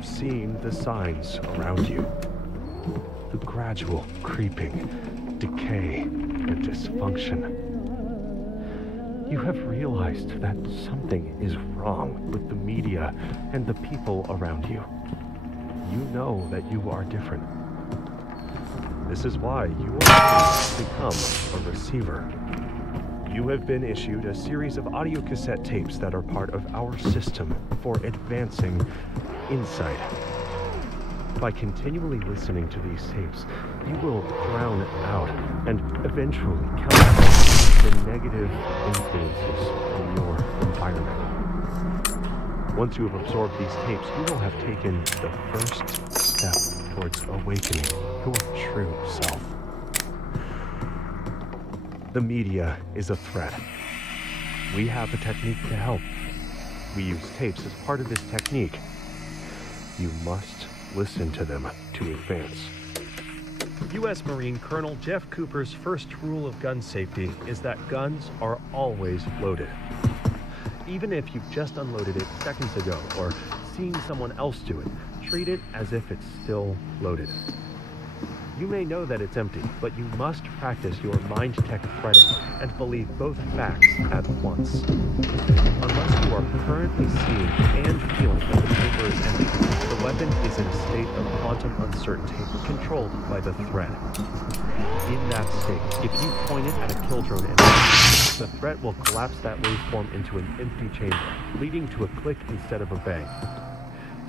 have seen the signs around you. The gradual creeping, decay, and dysfunction. You have realized that something is wrong with the media and the people around you. You know that you are different. This is why you are become a receiver. You have been issued a series of audio cassette tapes that are part of our system for advancing insight. By continually listening to these tapes, you will drown out and eventually counter the negative influences in your environment. Once you have absorbed these tapes, you will have taken the first step towards awakening your true self. The media is a threat. We have a technique to help. We use tapes as part of this technique. You must listen to them to advance. U.S. Marine Colonel Jeff Cooper's first rule of gun safety is that guns are always loaded. Even if you've just unloaded it seconds ago or seen someone else do it, treat it as if it's still loaded. You may know that it's empty, but you must practice your mind tech threading and believe both facts at once. Unless you are currently seeing and feeling that the chamber is empty, the weapon is in a state of quantum uncertainty controlled by the thread. In that state, if you point it at a kill drone enemy, the threat will collapse that waveform into an empty chamber, leading to a click instead of a bang.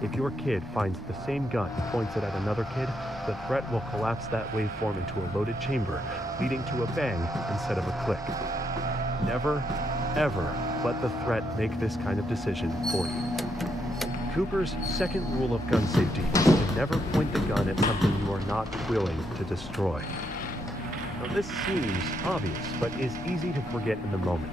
If your kid finds the same gun, points it at another kid, the threat will collapse that waveform into a loaded chamber, leading to a bang instead of a click. Never, ever let the threat make this kind of decision for you. Cooper's second rule of gun safety is to never point the gun at something you are not willing to destroy. Now, this seems obvious, but is easy to forget in the moment.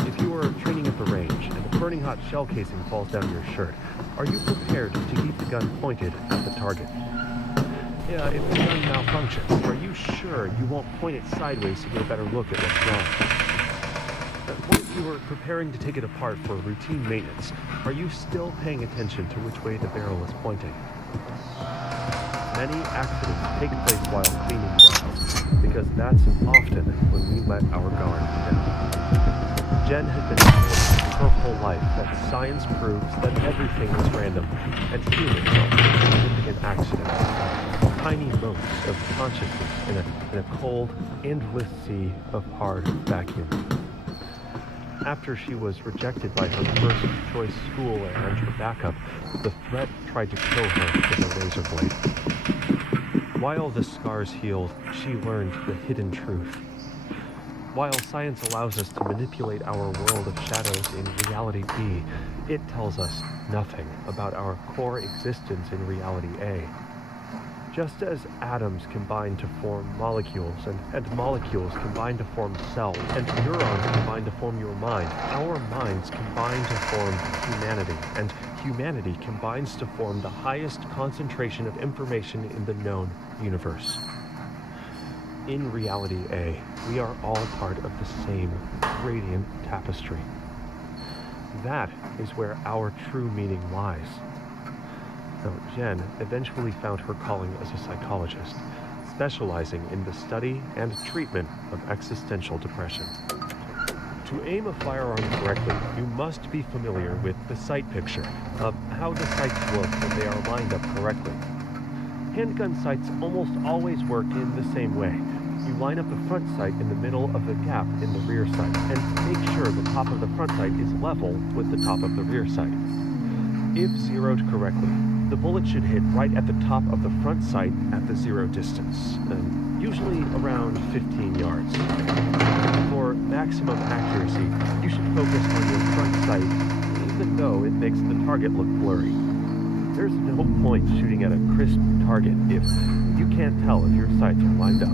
If you are training at the range and a burning hot shell casing falls down your shirt, are you prepared to keep the gun pointed at the target? Yeah, if the gun malfunctions, are you sure you won't point it sideways to get a better look at what's wrong? Once you are preparing to take it apart for routine maintenance, are you still paying attention to which way the barrel is pointing? Many accidents take place while cleaning guns, because that's often when we let our guard down. Jen had been told her whole life that science proves that everything is random, and humans are significant accidents, tiny moments of consciousness in a cold, endless sea of hard vacuum. After she was rejected by her first choice school and her backup, the threat tried to kill her with a razor blade. While the scars healed, she learned the hidden truth. While science allows us to manipulate our world of shadows in reality B, it tells us nothing about our core existence in reality A. Just as atoms combine to form molecules, and molecules combine to form cells, and neurons combine to form your mind, our minds combine to form humanity, and humanity combines to form the highest concentration of information in the known universe. In reality A, we are all part of the same radiant tapestry. That is where our true meaning lies. Now, Jen eventually found her calling as a psychologist, specializing in the study and treatment of existential depression. To aim a firearm correctly, you must be familiar with the sight picture, of how the sights look when they are lined up correctly. Handgun sights almost always work in the same way. You line up the front sight in the middle of the gap in the rear sight, and make sure the top of the front sight is level with the top of the rear sight. If zeroed correctly, the bullet should hit right at the top of the front sight at the zero distance, usually around 15 yards. For maximum accuracy, you should focus on your front sight, even though it makes the target look blurry. There's no point shooting at a crisp target if you can't tell if your sights are lined up.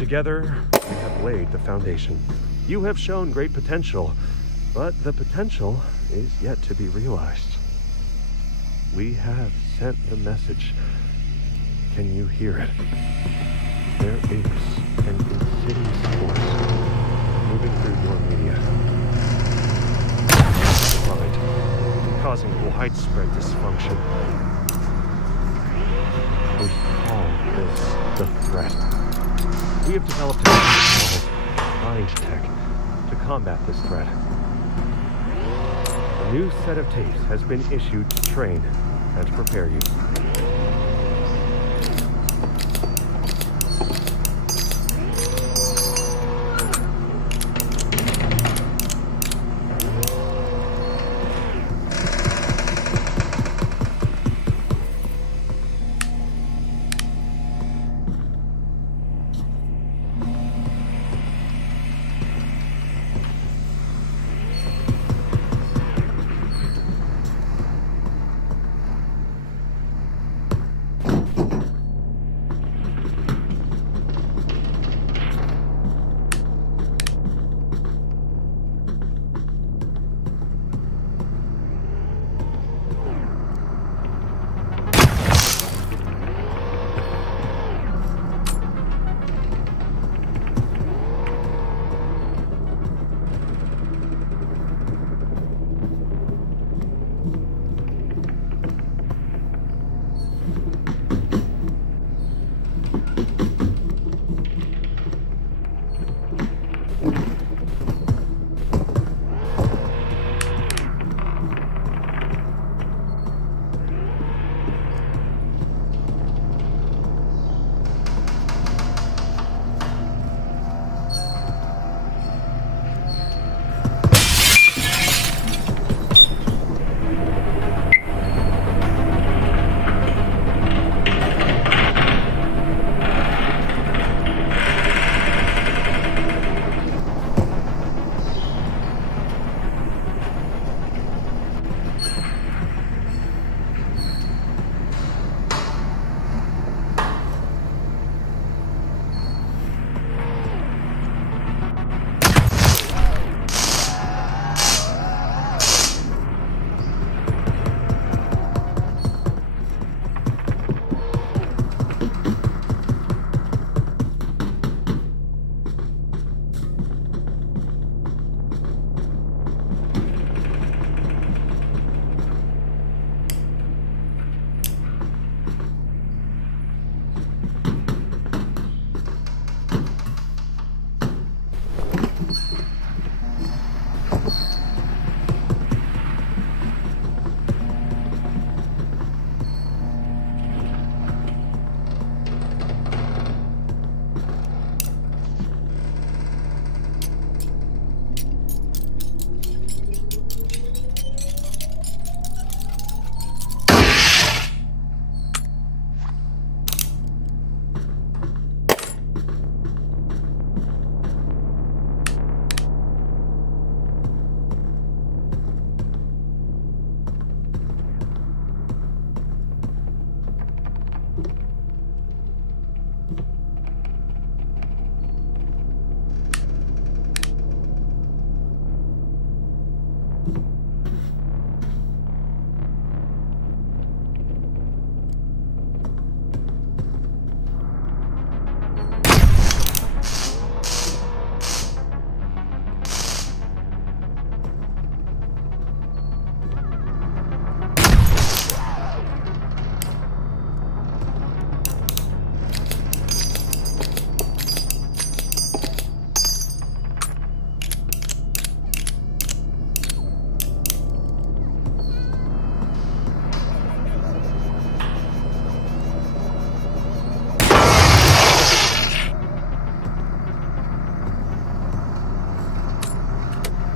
Together, we have laid the foundation. You have shown great potential, but the potential is yet to be realized. We have sent the message. Can you hear it? There is an insidious force moving through your media. Mind, causing widespread dysfunction. We call this the threat. We have developed a technique called mind tech to combat this threat. A new set of tapes has been issued to train and prepare you.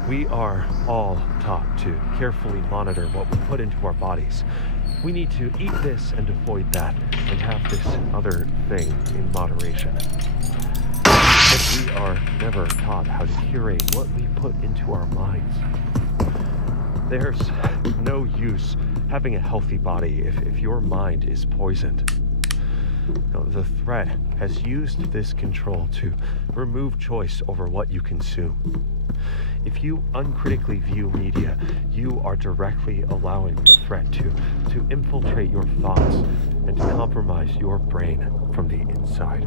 We are all taught to carefully monitor what we put into our bodies. We need to eat this and avoid that, and have this other thing in moderation. But we are never taught how to curate what we put into our minds. There's no use having a healthy body if your mind is poisoned. Now, the threat has used this control to remove choice over what you consume. If you uncritically view media, you are directly allowing the threat to infiltrate your thoughts and to compromise your brain from the inside.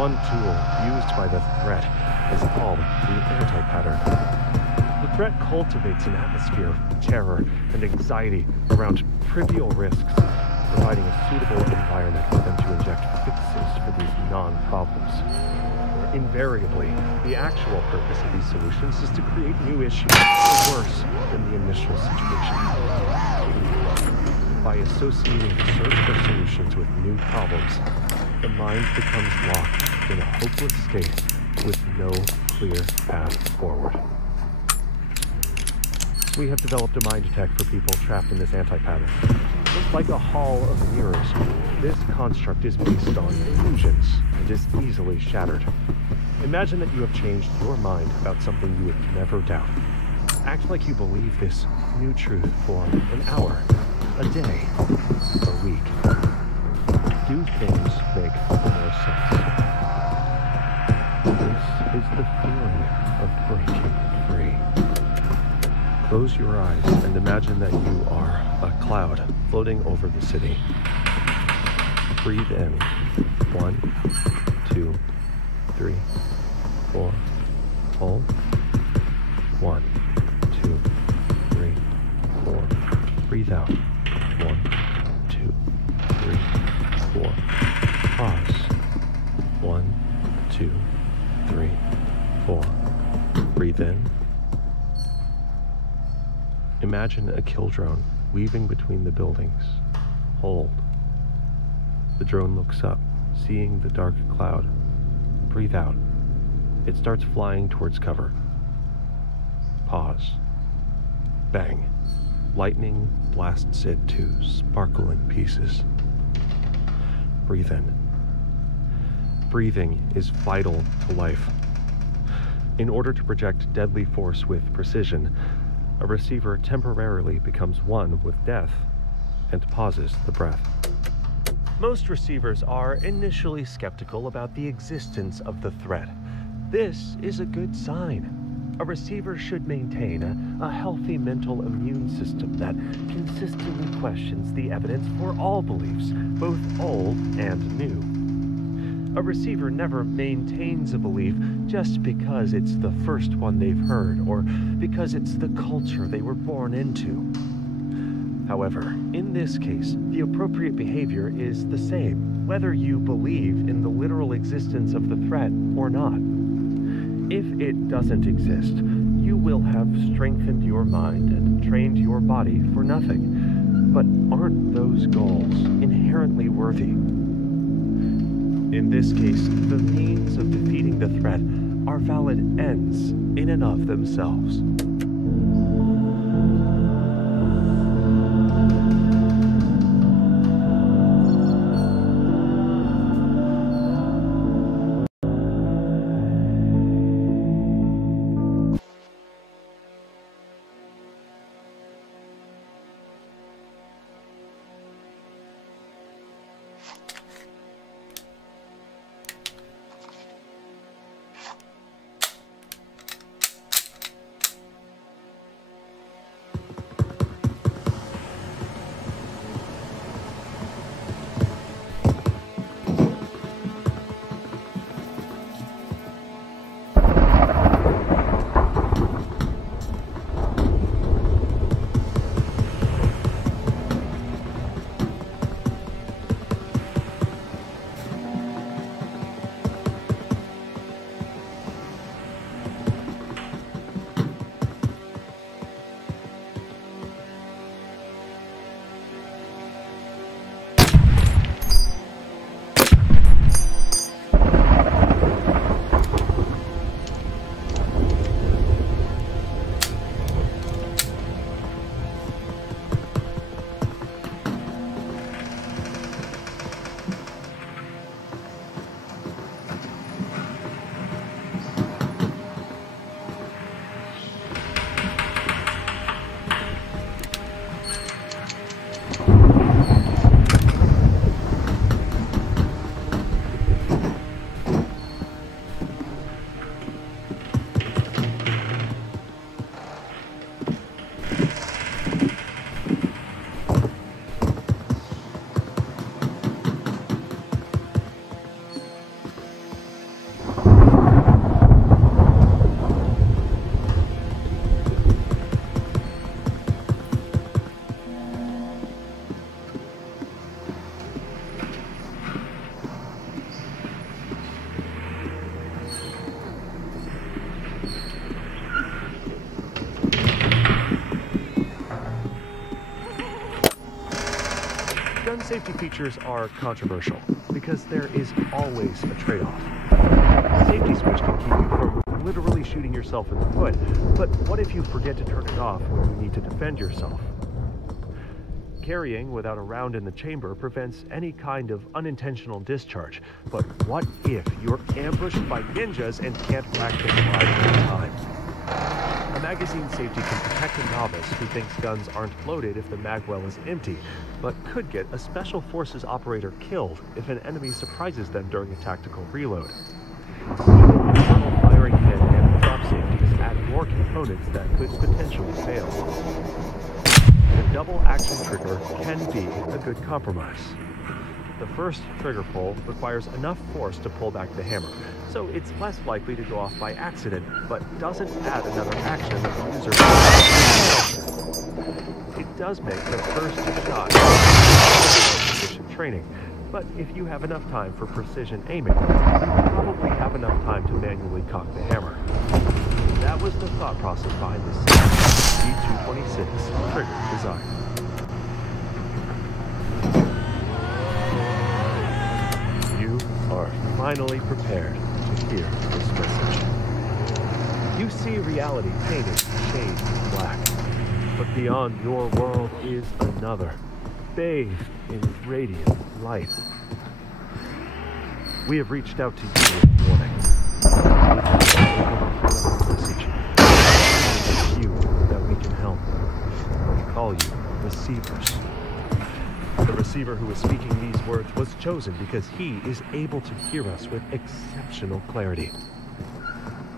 One tool used by the threat is called the anti-pattern. The threat cultivates an atmosphere of terror and anxiety around trivial risks, providing a suitable environment for them to inject fixes for these non-problems. Invariably, the actual purpose of these solutions is to create new issues worse than the initial situation. By associating the search for solutions with new problems, the mind becomes locked in a hopeless state with no clear path forward. We have developed a mind attack for people trapped in this anti-pattern. Just like a hall of mirrors, this construct is based on illusions and is easily shattered. Imagine that you have changed your mind about something you would never doubt. Act like you believe this new truth for an hour, a day, a week. Do things make more sense? This is the feeling of breaking free. Close your eyes and imagine that you are a cloud floating over the city. Breathe in. 1, 2, 3, 4. Hold. 1, 2, 3, 4. Breathe out. 1, 2, 3, 4. Pause. 1, 2, 3, 4. Breathe in. Imagine a kill drone weaving between the buildings. Hold. The drone looks up, seeing the dark cloud. Breathe out. It starts flying towards cover. Pause. Bang. Lightning blasts it to sparkling pieces. Breathe in. Breathing is vital to life. In order to project deadly force with precision, a receiver temporarily becomes one with death and pauses the breath. Most receivers are initially skeptical about the existence of the threat. This is a good sign. A receiver should maintain a healthy mental immune system that consistently questions the evidence for all beliefs, both old and new. A receiver never maintains a belief just because it's the first one they've heard or because it's the culture they were born into. However, in this case, the appropriate behavior is the same, whether you believe in the literal existence of the threat or not. If it doesn't exist, you will have strengthened your mind and trained your body for nothing. But aren't those goals inherently worthy? In this case, the means of defeating the threat are valid ends in and of themselves. Gun safety features are controversial because there is always a trade-off. The safety switch can keep you from literally shooting yourself in the foot, but what if you forget to turn it off when you need to defend yourself? Carrying without a round in the chamber prevents any kind of unintentional discharge, but what if you're ambushed by ninjas and can't rack the slide in time? A magazine safety can protect a novice who thinks guns aren't loaded if the mag well is empty, but could get a special forces operator killed if an enemy surprises them during a tactical reload. Even internal firing pin and drop safeties add more components that could potentially fail. The double action trigger can be a good compromise. The first trigger pull requires enough force to pull back the hammer, so it's less likely to go off by accident, but doesn't add another action that the user can. It does make the first shot precision training, but if you have enough time for precision aiming, you probably have enough time to manually cock the hammer. That was the thought process behind this D226 trigger design. Are finally prepared to hear this message. You see reality painted shades of black, but beyond your world is another, bathed in radiant light. We have reached out to you with warning. It's you that we can help. We call you receivers. The receiver who is speaking these words was chosen because he is able to hear us with exceptional clarity.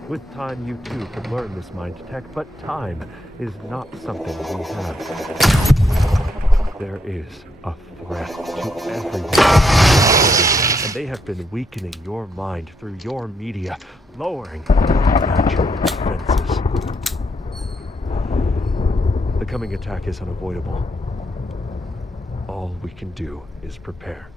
With time, you too could learn this mind tech, but time is not something we have. There is a threat to everyone, and they have been weakening your mind through your media, lowering natural defenses. The coming attack is unavoidable. All we can do is prepare.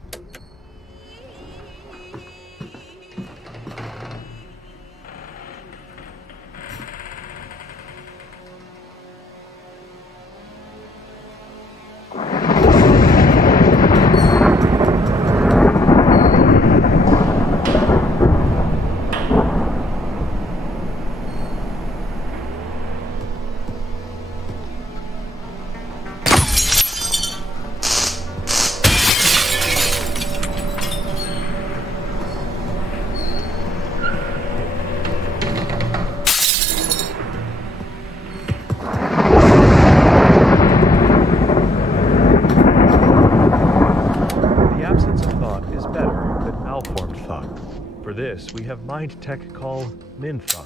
have mind tech call Ninfa.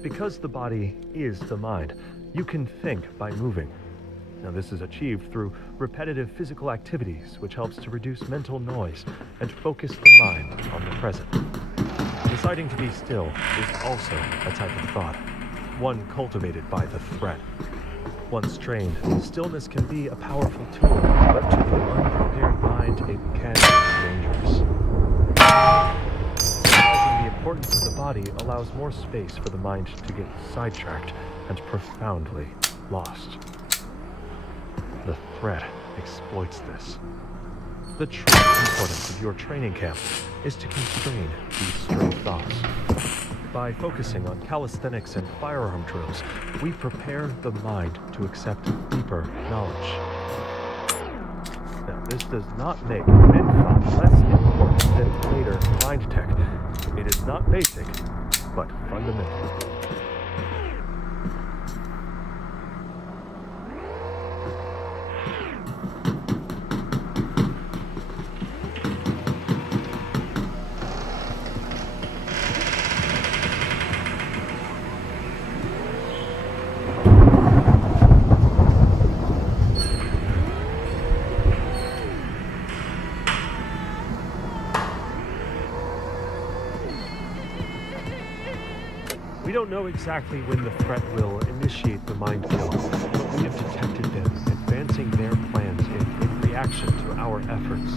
Because the body is the mind, you can think by moving. Now, this is achieved through repetitive physical activities, which helps to reduce mental noise and focus the mind on the present. Deciding to be still is also a type of thought, one cultivated by the threat. Once trained, stillness can be a powerful tool, but to the unprepared mind, it can be dangerous. Realizing the importance of the body allows more space for the mind to get sidetracked and profoundly lost. The threat exploits this. The true importance of your training camp is to constrain these stray thoughts. By focusing on calisthenics and firearm drills, we prepare the mind to accept deeper knowledge. Now, this does not make Ninfa less important than later mind tech. It is not basic, but fundamental. We don't know exactly when the threat will initiate the mind kill, but we have detected them advancing their plans in reaction to our efforts.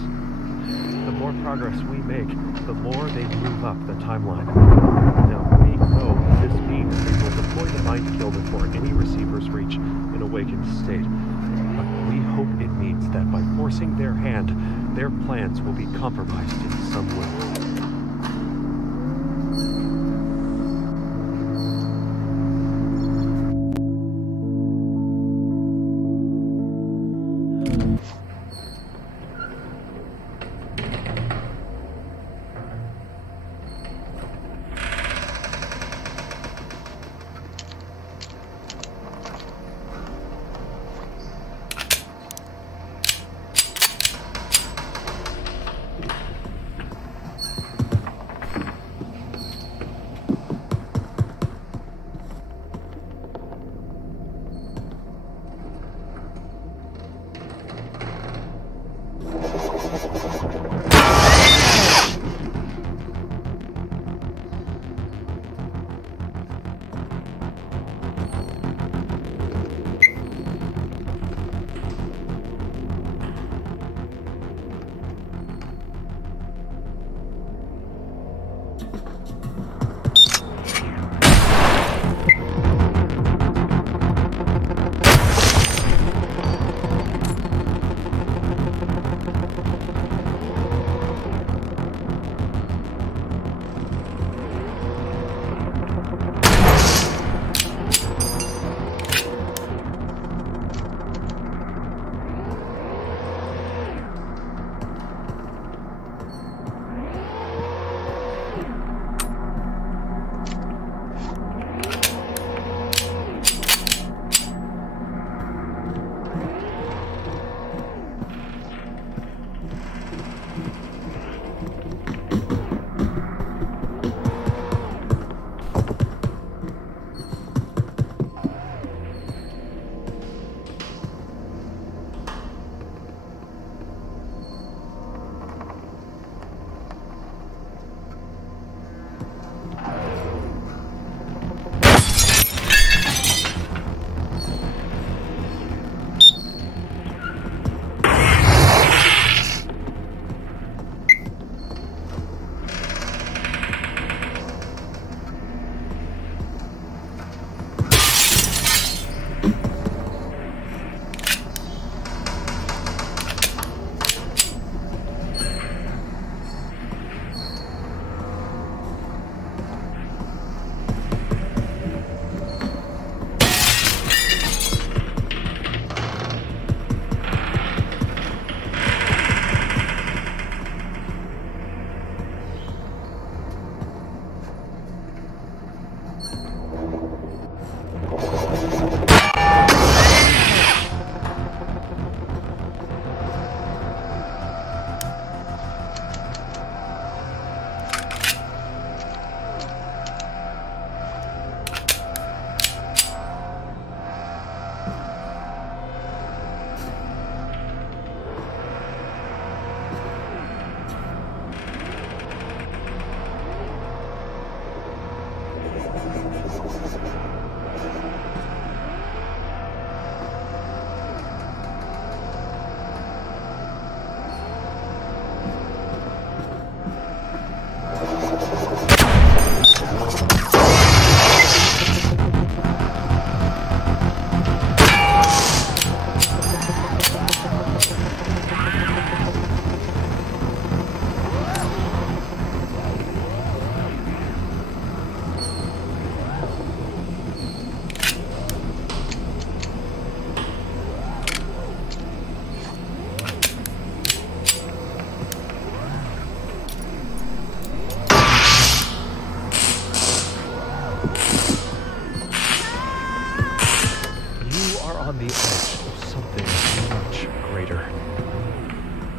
The more progress we make, the more they move up the timeline. Now, we know this means they will deploy the mind kill before any receivers reach an awakened state. But we hope it means that by forcing their hand, their plans will be compromised in some way.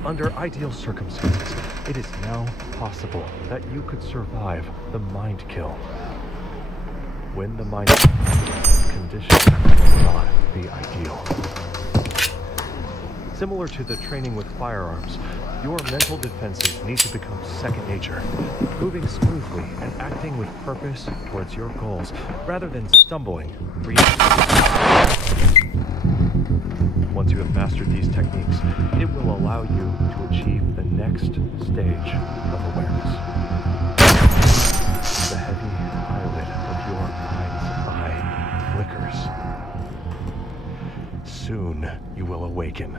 Under ideal circumstances, it is now possible that you could survive the mind kill. When the mind conditions will not be ideal. Similar to the training with firearms, your mental defenses need to become second nature, moving smoothly and acting with purpose towards your goals, rather than stumbling. Once you have mastered these techniques, it will allow you to achieve the next stage of awareness. The heavy eyelid of your mind's eye flickers. Soon you will awaken.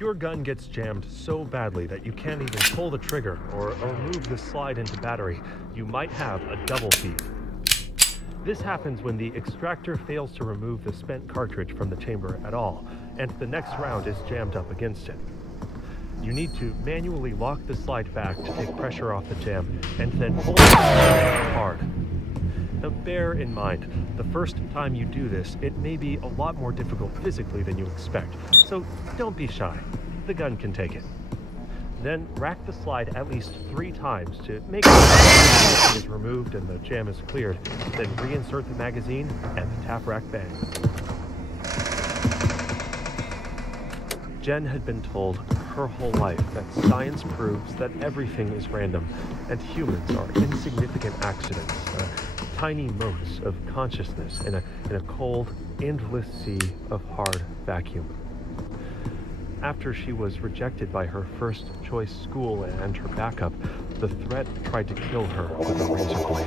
If your gun gets jammed so badly that you can't even pull the trigger or move the slide into battery, you might have a double feed. This happens when the extractor fails to remove the spent cartridge from the chamber at all, and the next round is jammed up against it. You need to manually lock the slide back to take pressure off the jam, and then pull it hard. Now bear in mind, the first time you do this, it may be a lot more difficult physically than you expect, so don't be shy. The gun can take it. Then rack the slide at least 3 times to make sure the is removed and the jam is cleared. Then reinsert the magazine and tap rack bang. Jen had been told her whole life that science proves that everything is random and humans are insignificant accidents, tiny motes of consciousness in a cold, endless sea of hard vacuum. After she was rejected by her first choice school and her backup, the threat tried to kill her with a razor blade.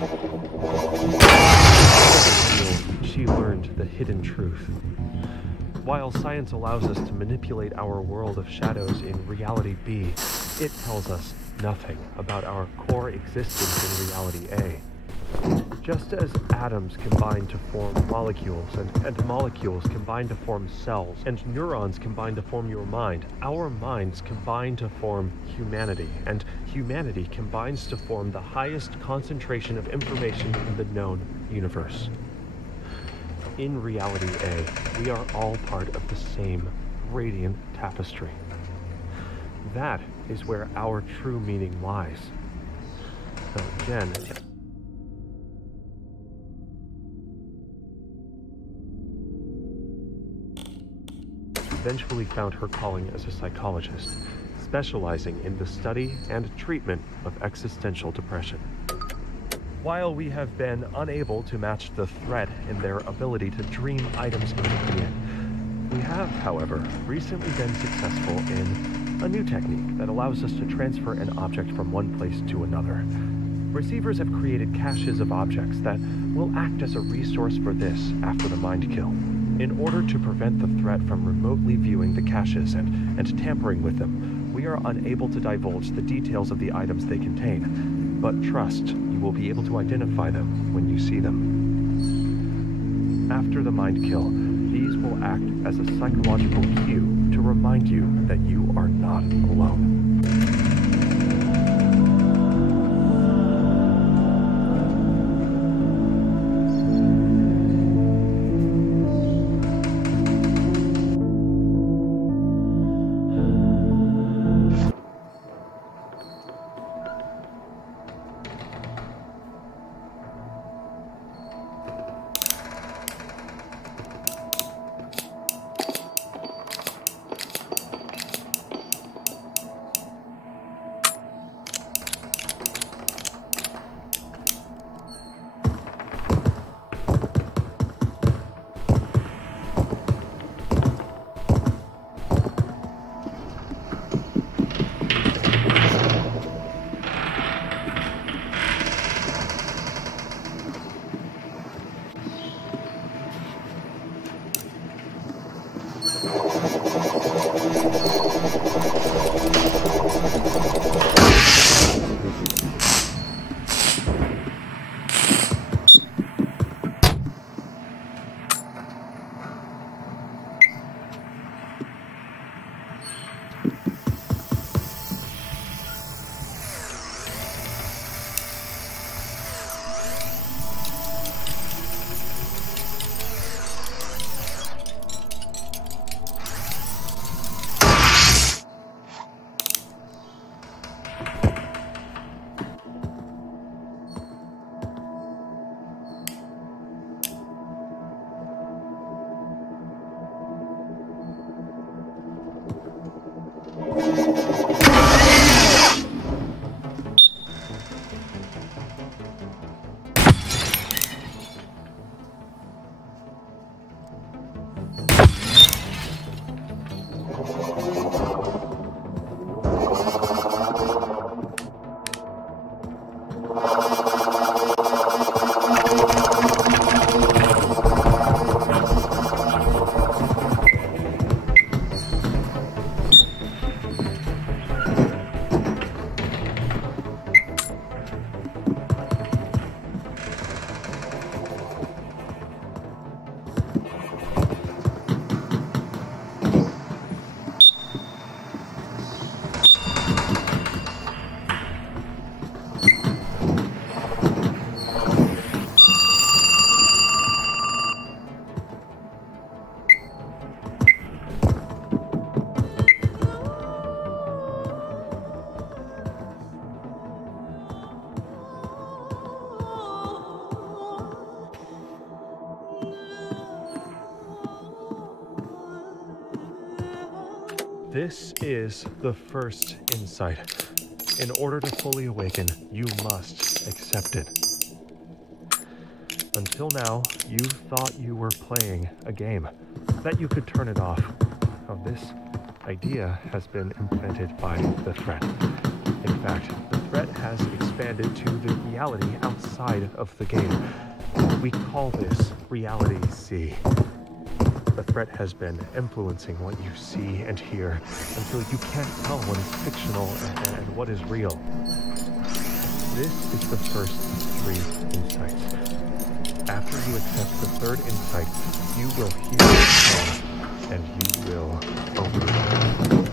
She learned the hidden truth. While science allows us to manipulate our world of shadows in reality B, it tells us nothing about our core existence in reality A. Just as atoms combine to form molecules, and molecules combine to form cells, and neurons combine to form your mind, our minds combine to form humanity, and humanity combines to form the highest concentration of information in the known universe. In reality A, we are all part of the same radiant tapestry. That is where our true meaning lies. Now, Jen eventually found her calling as a psychologist, specializing in the study and treatment of existential depression. While we have been unable to match the threat in their ability to dream items into being, we have, however, recently been successful in a new technique that allows us to transfer an object from one place to another. Receivers have created caches of objects that will act as a resource for this after the mind kill. In order to prevent the threat from remotely viewing the caches and tampering with them, we are unable to divulge the details of the items they contain, but trust you will be able to identify them when you see them. After the mind kill, these will act as a psychological cue to remind you that you are not alone. This is the first insight. In order to fully awaken, you must accept it. Until now, you thought you were playing a game, that you could turn it off. Now, this idea has been implanted by the threat. In fact, the threat has expanded to the reality outside of the game. We call this Reality C. The threat has been influencing what you see and hear until you can't tell what is fictional and what is real. This is the first of 3 insights. After you accept the third insight, you will hear the tone and you will awaken.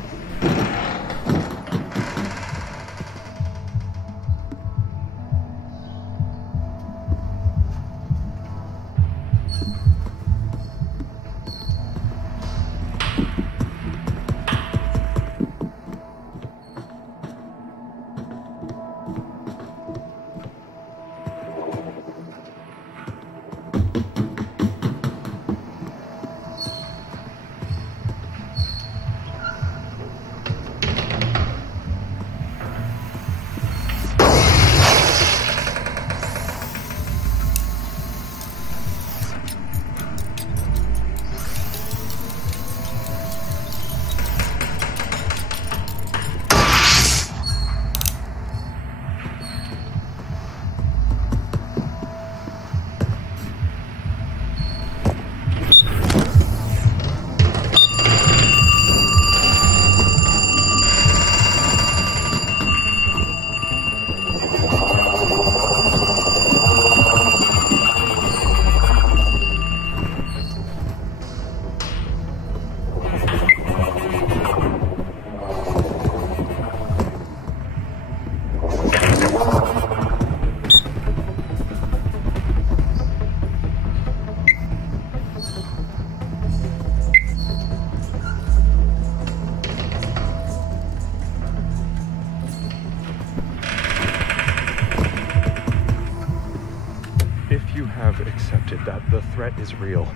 Accepted that the threat is real,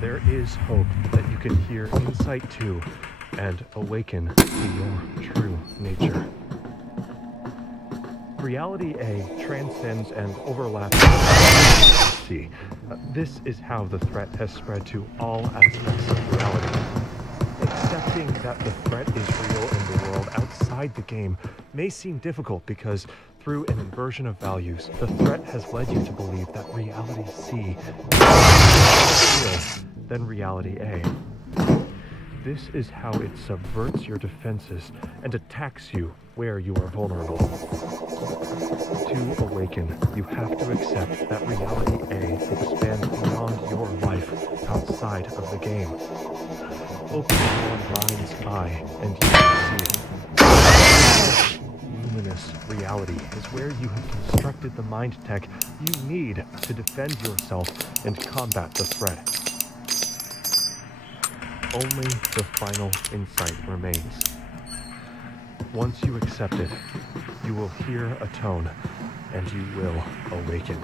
there is hope that you can hear Insight 2 and awaken to your true nature. Reality A transcends and overlaps with C. This is how the threat has spread to all aspects of reality. Accepting that the threat is real in the world outside the game may seem difficult because through an inversion of values, the threat has led you to believe that reality C is more real than reality A. This is how it subverts your defenses and attacks you where you are vulnerable. To awaken, you have to accept that reality A expands beyond your life outside of the game. Open your mind's eye and you will see it. Luminous reality is where you have constructed the mind tech you need to defend yourself and combat the threat. Only the final insight remains. Once you accept it, you will hear a tone and you will awaken.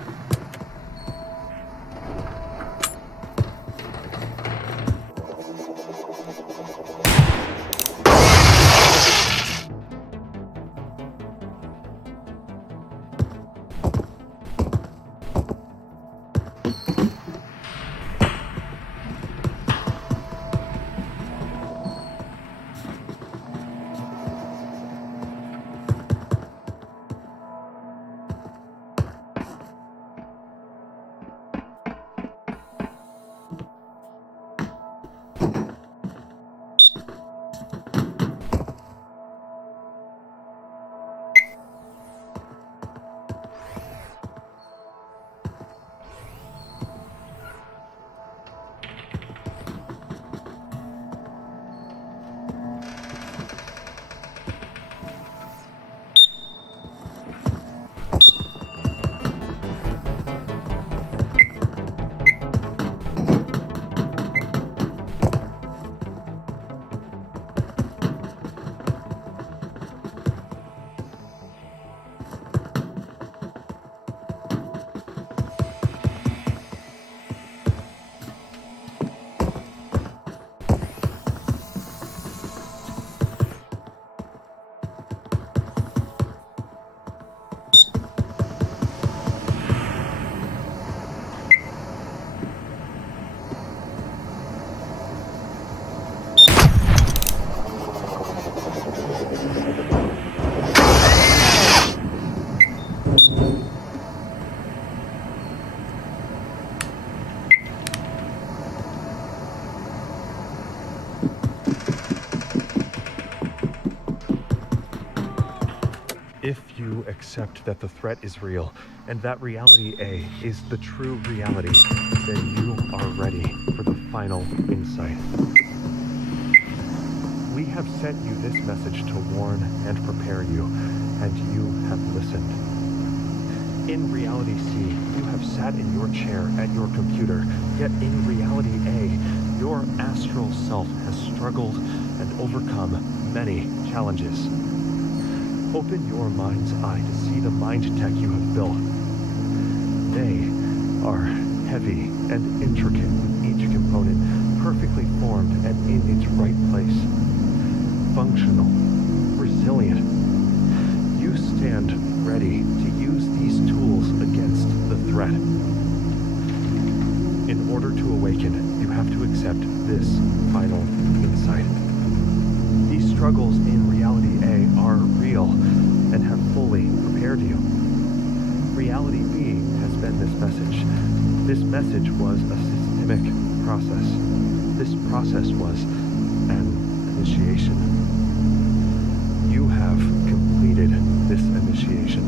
accept that the threat is real, and that reality A is the true reality, then you are ready for the final insight. We have sent you this message to warn and prepare you, and you have listened. In reality C, you have sat in your chair at your computer, yet in reality A, your astral self has struggled and overcome many challenges. Open your mind's eye to see the mind tech you have built. They are heavy and intricate, with each component perfectly formed and in its right place. Functional, resilient. You stand ready to use these tools against the threat. In order to awaken, you have to accept this final insight. These struggles in reality A are real and have fully prepared you. Reality B has been this message. This message was a systemic process. This process was an initiation. You have completed this initiation.